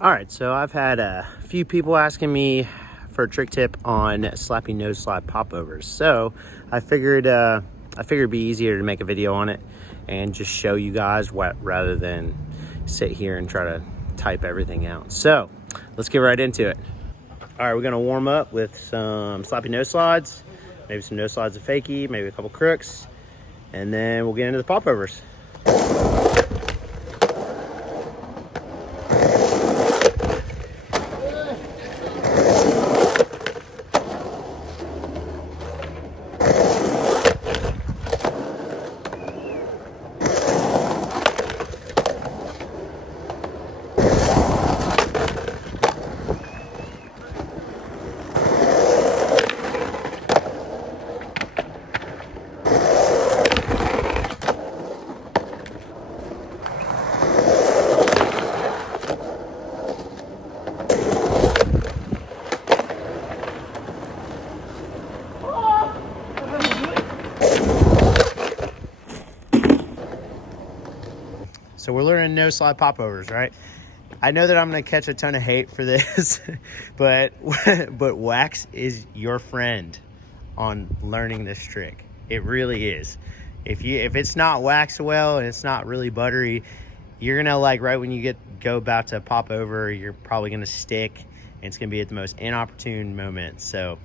All right, so I've had a few people asking me for a trick tip on Slappy Noseslide popovers. So I figured it'd be easier to make a video on it and just show you guys what, rather than sit here and try to type everything out. So let's get right into it. All right, we're gonna warm up with some Slappy Noseslides, maybe some Noseslides of fakie, maybe a couple crooks, and then we'll get into the popovers. So we're learning no slide popovers, right? I know that I'm gonna catch a ton of hate for this, but wax is your friend on learning this trick. It really is. If it's not waxed well and it's not really buttery, you're gonna, like, right when you go about to pop over, you're probably gonna stick, and it's gonna be at the most inopportune moment. So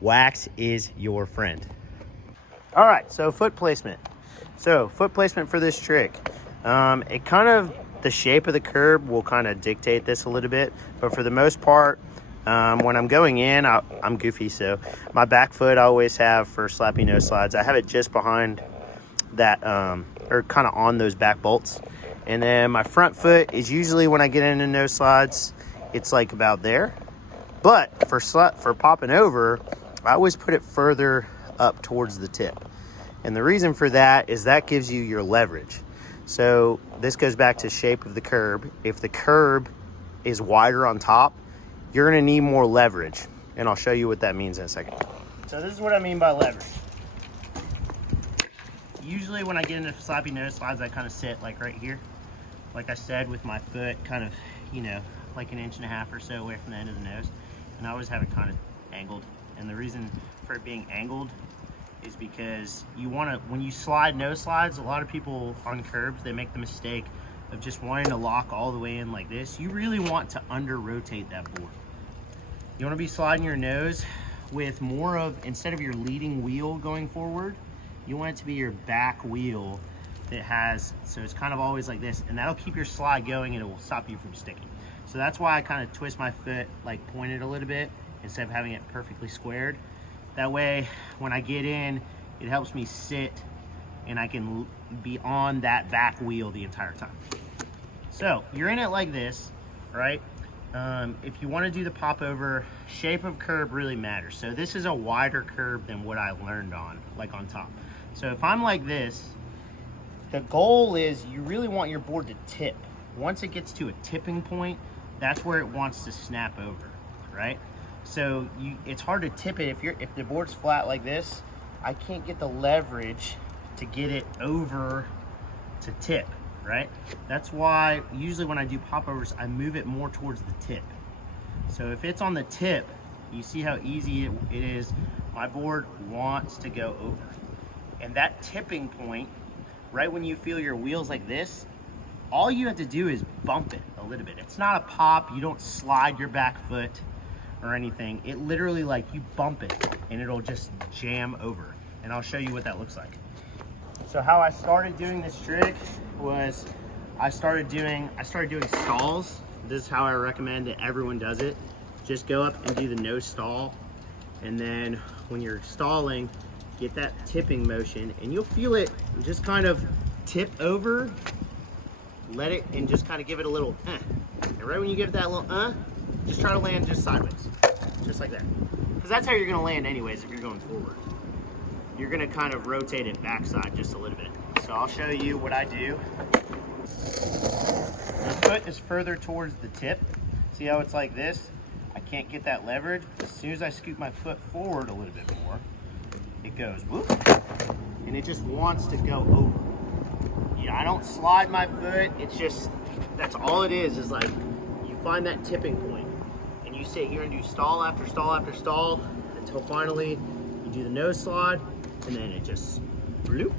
wax is your friend. All right, so foot placement. So foot placement for this trick. It kind of, the shape of the curb will kind of dictate this a little bit, but for the most part, when I'm going in, I'm goofy, so my back foot I always have for Slappy Noseslides. I have it just behind that, or kind of on those back bolts. And then my front foot is usually, when I get into Noseslides, it's like about there. But for popping over, I always put it further up towards the tip. And the reason for that is that gives you your leverage. So this goes back to shape of the curb. If the curb is wider on top, you're gonna need more leverage. And I'll show you what that means in a second. So this is what I mean by leverage. Usually when I get into Slappy Noseslides, I kind of sit like right here. Like I said, with my foot kind of, like 1.5 inches or so away from the end of the nose. And I always have it kind of angled. And the reason for it being angled is because you want to, when you slide Noseslides, a lot of people on curbs, they make the mistake of just wanting to lock all the way in like this. You really want to under rotate that board. You want to be sliding your nose with more of, instead of your leading wheel going forward, you want it to be your back wheel that has, so it's kind of always like this, and that'll keep your slide going and it will stop you from sticking. So that's why I kind of twist my foot, like pointed a little bit, instead of having it perfectly squared. That way, when I get in, it helps me sit and I can be on that back wheel the entire time. So you're in it like this, right? If you want to do the popover, shape of curb really matters. So this is a wider curb than what I learned on, like on top. So if I'm like this, the goal is you really want your board to tip. Once it gets to a tipping point, that's where it wants to snap over, right? So it's hard to tip it if the board's flat like this. I can't get the leverage to get it over to tip, right? That's why usually when I do popovers, I move it more towards the tip. So if it's on the tip, you see how easy it is. My board wants to go over. And that tipping point, right when you feel your wheels like this, all you have to do is bump it a little bit. It's not a pop. You don't slide your back foot or anything. It literally, like, you bump it and it'll just jam over. And I'll show you what that looks like. So how I started doing this trick was I started doing stalls. This is how I recommend that everyone does it. Just go up and do the nose stall. And then when you're stalling, get that tipping motion and you'll feel it just kind of tip over, let it, and just kind of give it a little And right when you give it that little just try to land just sideways, just like that. Because that's how you're gonna land anyways if you're going forward. You're gonna kind of rotate it backside just a little bit. So I'll show you what I do. My foot is further towards the tip. See how it's like this? I can't get that leverage. As soon as I scoop my foot forward a little bit more, it goes whoop, and it just wants to go over. Yeah, I don't slide my foot. It's just, that's all it is like, you find that tipping point, and you sit here and do stall after stall after stall until finally you do the nose slide, and then it just bloop.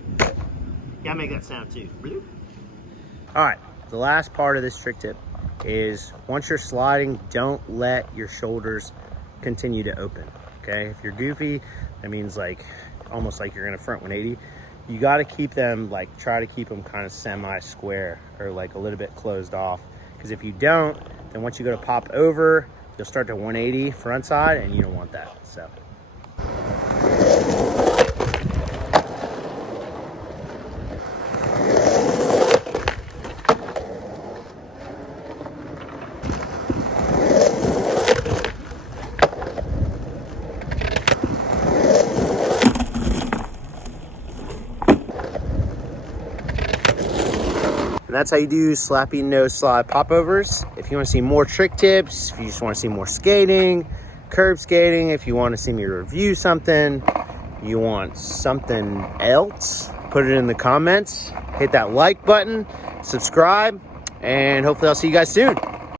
Gotta make that sound too. Bloop. All right, the last part of this trick tip is once you're sliding, don't let your shoulders continue to open. Okay, if you're goofy, that means like almost like you're gonna front 180. You got to keep them, like, try to keep them kind of semi-square or like a little bit closed off, because if you don't, then once you go to pop over, you'll start to 180 front side, and you don't want that. So and that's how you do Slappy Noseslide popovers. If you want to see more trick tips, if you just want to see more skating, curb skating, if you want to see me review something, you want something else, put it in the comments. Hit that like button, subscribe, and hopefully I'll see you guys soon.